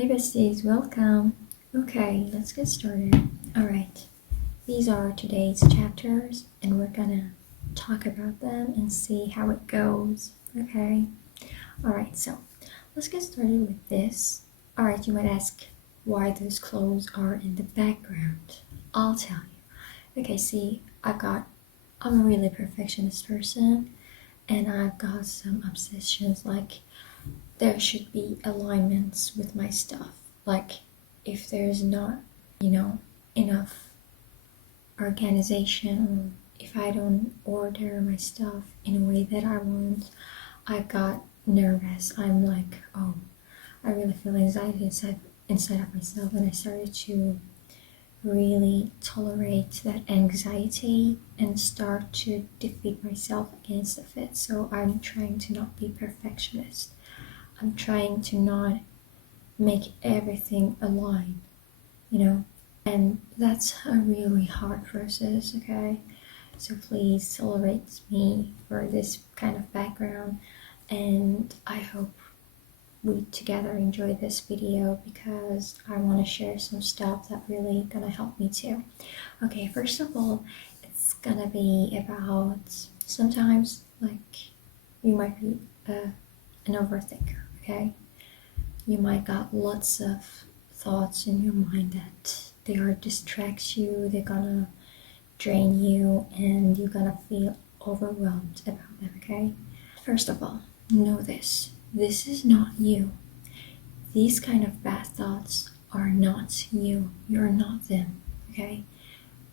Hey besties, welcome. Okay, let's get started. Alright, these are today's chapters and we're gonna talk about them and see how it goes. Okay, alright, so let's get started with this. Alright, you might ask why those clothes are in the background. I'll tell you. Okay, see, I'm a really perfectionist person and I've got some obsessions like there should be alignments with my stuff. Like if there's not, enough organization or if I don't order my stuff in a way that I want, I got nervous. I'm like, oh, I really feel anxiety inside of myself, and I started to really tolerate that anxiety and start to defeat myself against of it. So I'm trying to not be perfectionist. I'm trying to not make everything align, and that's a really hard process, okay? So please tolerate me for this kind of background, and I hope we together enjoy this video because I want to share some stuff that really gonna help me too. Okay, first of all, it's gonna be about sometimes like you might be an overthinker, okay? You might got lots of thoughts in your mind that they are distract you, they're gonna drain you, and you're gonna feel overwhelmed about them, okay? First of all, know this is not you. These kind of bad thoughts are not you. You're not them, okay?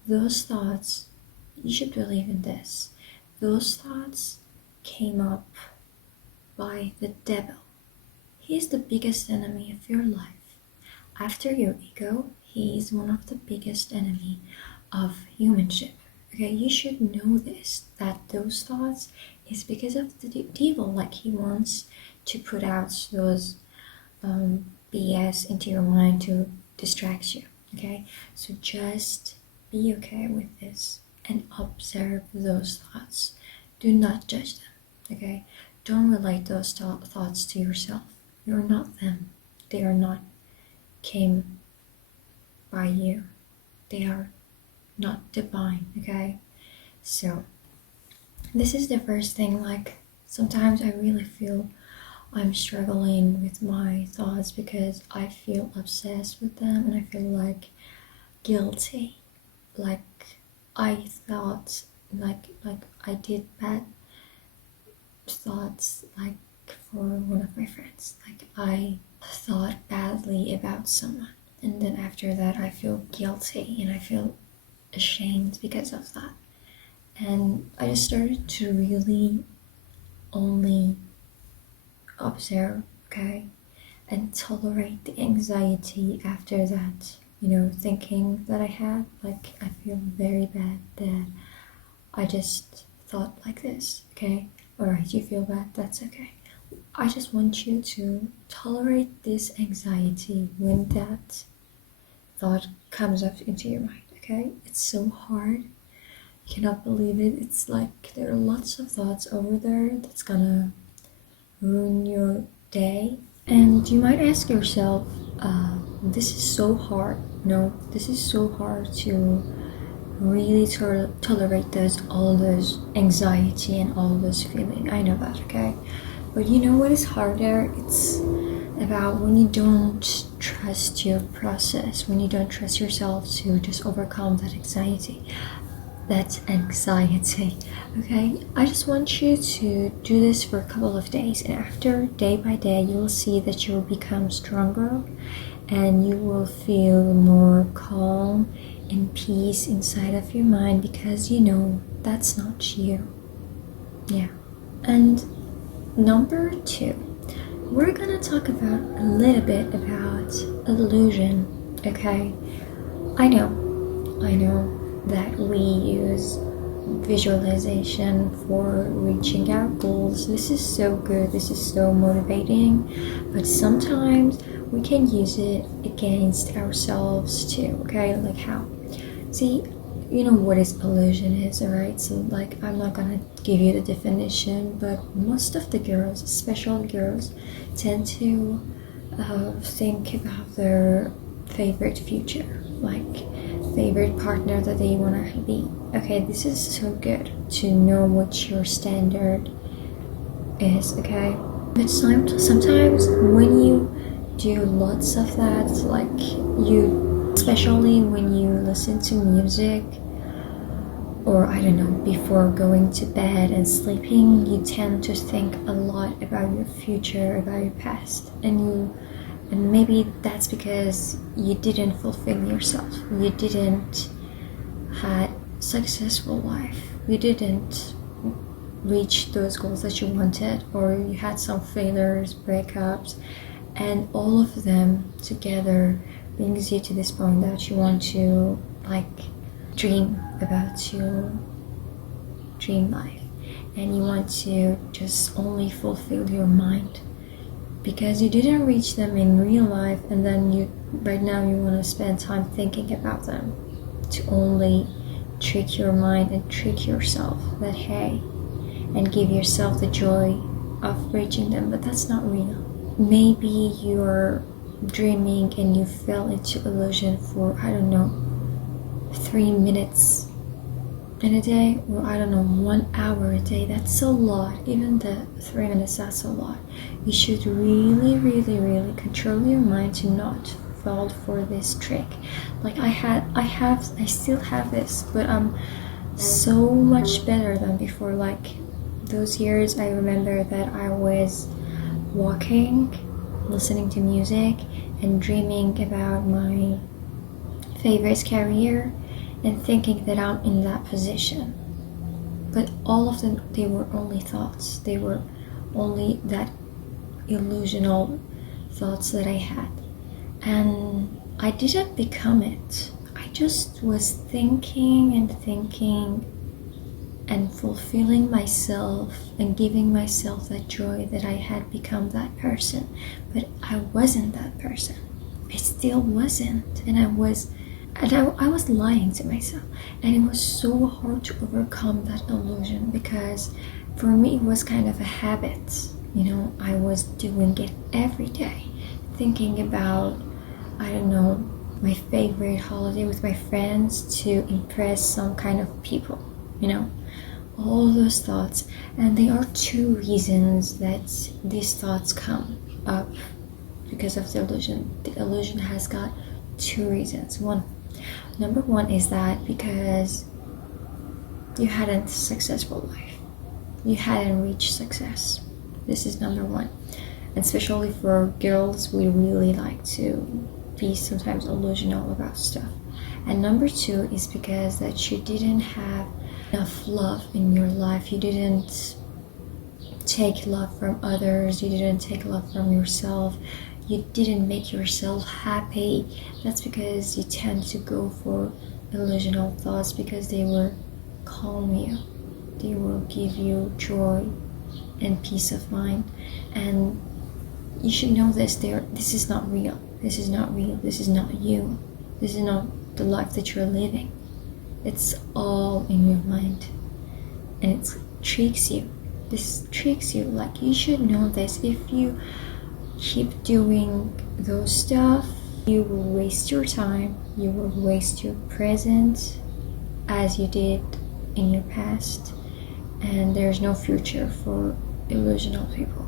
Those thoughts, you should believe in this. Those thoughts came up by the devil. He is the biggest enemy of your life. After your ego, he is one of the biggest enemy of humanship. Okay, you should know this, that those thoughts is because of the devil, like he wants to put out those BS into your mind to distract you. Okay, so just be okay with this and observe those thoughts. Do not judge them. Okay, don't relate those thoughts to yourself. You're not them. They are not came by you. They are not divine, okay? So this is the first thing. Like sometimes I really feel I'm struggling with my thoughts because I feel obsessed with them and I feel like guilty. Like I thought like I did bad thoughts like for one of my friends. Like I thought badly about someone, and then after that I feel guilty and I feel ashamed because of that. And I just started to really only observe, okay, and tolerate the anxiety after that, thinking that I had. Like I feel very bad that I just thought like this, okay? Alright, you feel bad, that's okay. I just want you to tolerate this anxiety when that thought comes up into your mind, okay? It's so hard. You cannot believe it. It's like there are lots of thoughts over there that's gonna ruin your day. And you might ask yourself, this is so hard. No, this is so hard to really tolerate all those anxiety and all those feeling. I know that, okay? But you know what is harder? It's about when you don't trust your process, when you don't trust yourself to just overcome that anxiety. That's anxiety, okay? I just want you to do this for a couple of days, and after day by day, you will see that you will become stronger and you will feel more calm and peace inside of your mind because you know that's not you. Yeah. And number 2, we're gonna talk about a little bit about illusion, okay? I know that we use visualization for reaching our goals. This is so good, this is so motivating, but sometimes we can use it against ourselves too, okay? Like how? See, you know what is illusion is, alright? So like I'm not gonna give you the definition, but most of the girls, especially girls, tend to think about their favorite future, like favorite partner that they want to be. Okay, this is so good to know what your standard is, okay? But sometimes when you do lots of that, like you, especially when you listen to music, or I don't know, before going to bed and sleeping, you tend to think a lot about your future, about your past, and maybe that's because you didn't fulfill yourself. You didn't had successful life. You didn't reach those goals that you wanted, or you had some failures, breakups, and all of them together brings you to this point that you want to like dream about your dream life, and you want to just only fulfill your mind because you didn't reach them in real life, and then right now you want to spend time thinking about them to only trick your mind and trick yourself that hey, and give yourself the joy of reaching them, but that's not real. Maybe you're dreaming and you fell into illusion for, I don't know, 3 minutes in a day, or I don't know, 1 hour a day. That's a lot. Even the 3 minutes, that's a lot. You should really, really, really control your mind to not fall for this trick. Like I still have this, but I'm so much better than before. Like those years, I remember that I was walking, listening to music, and dreaming about my favorite career and thinking that I'm in that position. But all of them, they were only thoughts. They were only that illusional thoughts that I had. And I didn't become it. I just was thinking and fulfilling myself and giving myself that joy that I had become that person. But I wasn't that person. I still wasn't. And I was lying to myself. And it was so hard to overcome that illusion because for me it was kind of a habit. You know, I was doing it every day, thinking about, I don't know, my favorite holiday with my friends to impress some kind of people, you know, all those thoughts. And there are 2 reasons that these thoughts come up because of the illusion. The illusion has got 2 reasons. Number 1 is that because you hadn't a successful life, you hadn't reached success. This is number 1. And especially for girls, we really like to be sometimes illusional about stuff. And number 2 is because that you didn't have enough love in your life. You didn't take love from others. You didn't take love from yourself. You didn't make yourself happy. That's because you tend to go for illusional thoughts because they will calm you. They will give you joy and peace of mind. And you should know this is not real. This is not real. This is not you. This is not the life that you're living. It's all in your mind. And it tricks you. This tricks you. Like, you should know this. If you keep doing those stuff, you will waste your time. You will waste your present as you did in your past. And there's no future for illusional people.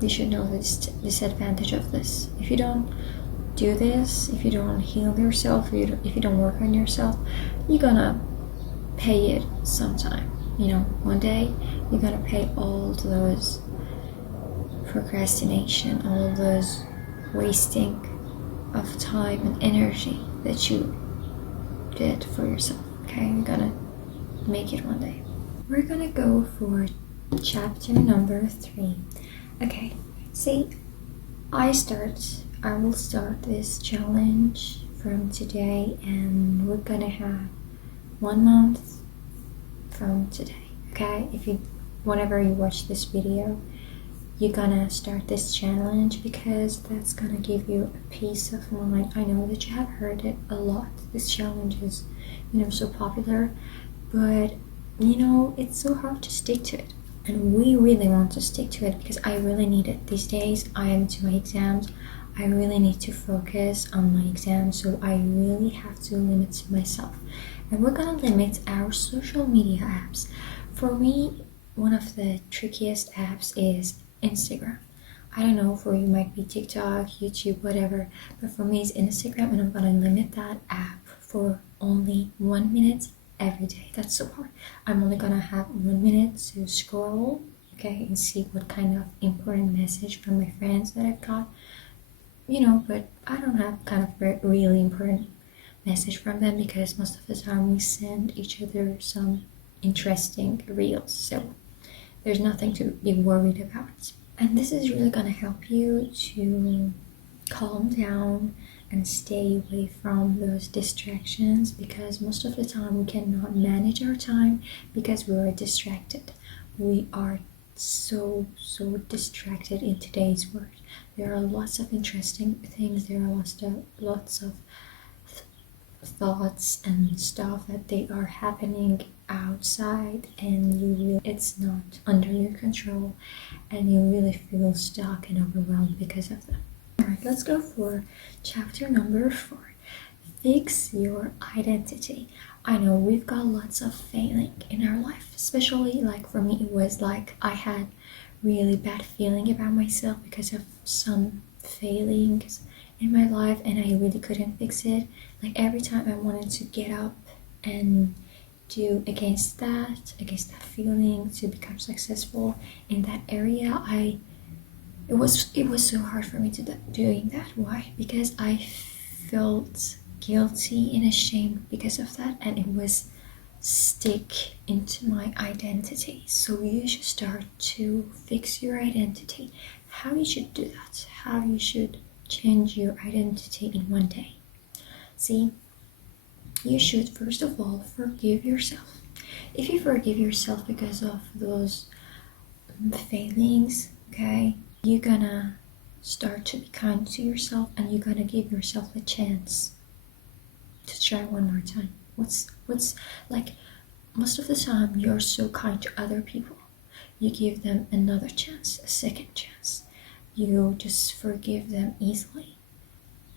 You should know this disadvantage of this. If you don't do this, if you don't heal yourself, if you don't work on yourself, you're gonna pay it sometime. You know, one day you're gonna pay all those procrastination, all those wasting of time and energy that you did for yourself. Okay, you're gonna make it one day. We're gonna go for chapter number 3. Okay, see, I will start this challenge from today, and we're gonna have 1 month from today. Okay, whenever you watch this video, you're gonna start this challenge because that's gonna give you a peace of mind. I know that you have heard it a lot. This challenge is, so popular, but it's so hard to stick to it. And we really want to stick to it because I really need it these days. I am to my exams. I really need to focus on my exam, so I really have to limit myself. And we're gonna limit our social media apps. For me, one of the trickiest apps is Instagram. I don't know, for you might be TikTok, YouTube, whatever, but for me it's Instagram, and I'm gonna limit that app for only 1 minute every day. That's so hard. I'm only gonna have 1 minute to scroll, okay, and see what kind of important message from my friends that I've got, but I don't have kind of really important message from them because most of the time we send each other some interesting reels, so there's nothing to be worried about. And this is really gonna help you to calm down and stay away from those distractions, because most of the time we cannot manage our time because we are distracted. We are so distracted in today's world. There are lots of interesting things, there are lots of thoughts and stuff that they are happening outside, and it's not under your control, and you really feel stuck and overwhelmed because of them. Alright, let's go for chapter number 4. Fix your identity. I know we've got lots of failing in our life, especially like for me it was like I had really bad feeling about myself because of some failings in my life, and I really couldn't fix it. Like every time I wanted to get up and do against that feeling to become successful in that area, it was so hard for me to doing that. Why? Because I felt guilty and ashamed because of that, and it was stick into my identity. So you should start to fix your identity. How you should do that, how you should change your identity in one day. See, you should first of all forgive yourself. If you forgive yourself because of those failings, okay, you're gonna start to be kind to yourself, and you're gonna give yourself a chance to try one more time. What's like, most of the time you're so kind to other people, you give them another chance, a second chance, you just forgive them easily,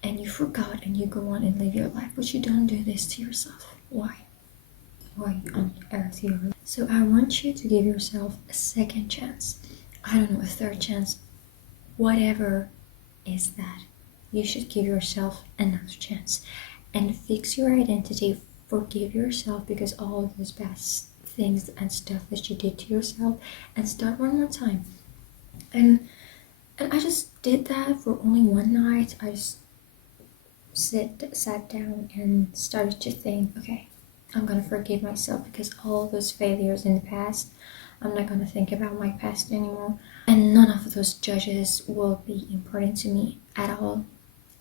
and you forgot and you go on and live your life, but you don't do this to yourself. Why on earth you? So I want you to give yourself a second chance, I don't know, a third chance, whatever is that. You should give yourself another chance and fix your identity. Forgive yourself because all of those bad things and stuff that you did to yourself, and start one more time. And I just did that for only one night. I just sat down and started to think, okay, I'm gonna forgive myself because all those failures in the past, I'm not gonna think about my past anymore, and none of those judges will be important to me at all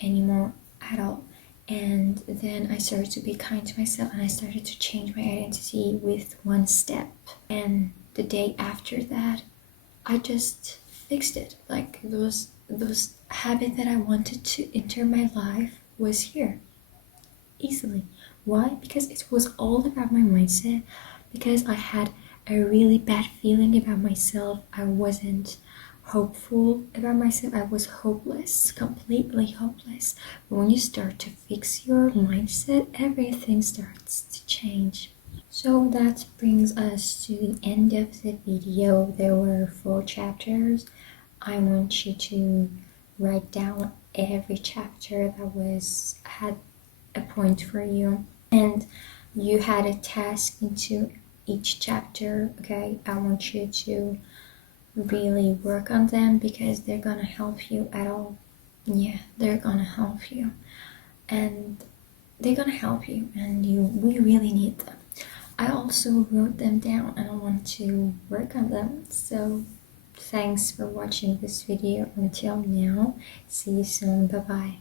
anymore, at all. And then I started to be kind to myself, and I started to change my identity with one step. And the day after that, I just fixed it. Like those habits that I wanted to enter my life was here easily. Why? Because it was all about my mindset, because I had a really bad feeling about myself. I wasn't hopeful about myself. I was hopeless, completely hopeless. But when you start to fix your mindset, everything starts to change. So that brings us to the end of the video. There were 4 chapters. I want you to write down every chapter that had a point for you, and you had a task into each chapter. Okay, I want you to really work on them because they're gonna help you at all. Yeah, they're gonna help you, and we really need them. I also wrote them down and I want to work on them. So thanks for watching this video until now. See you soon. Bye bye.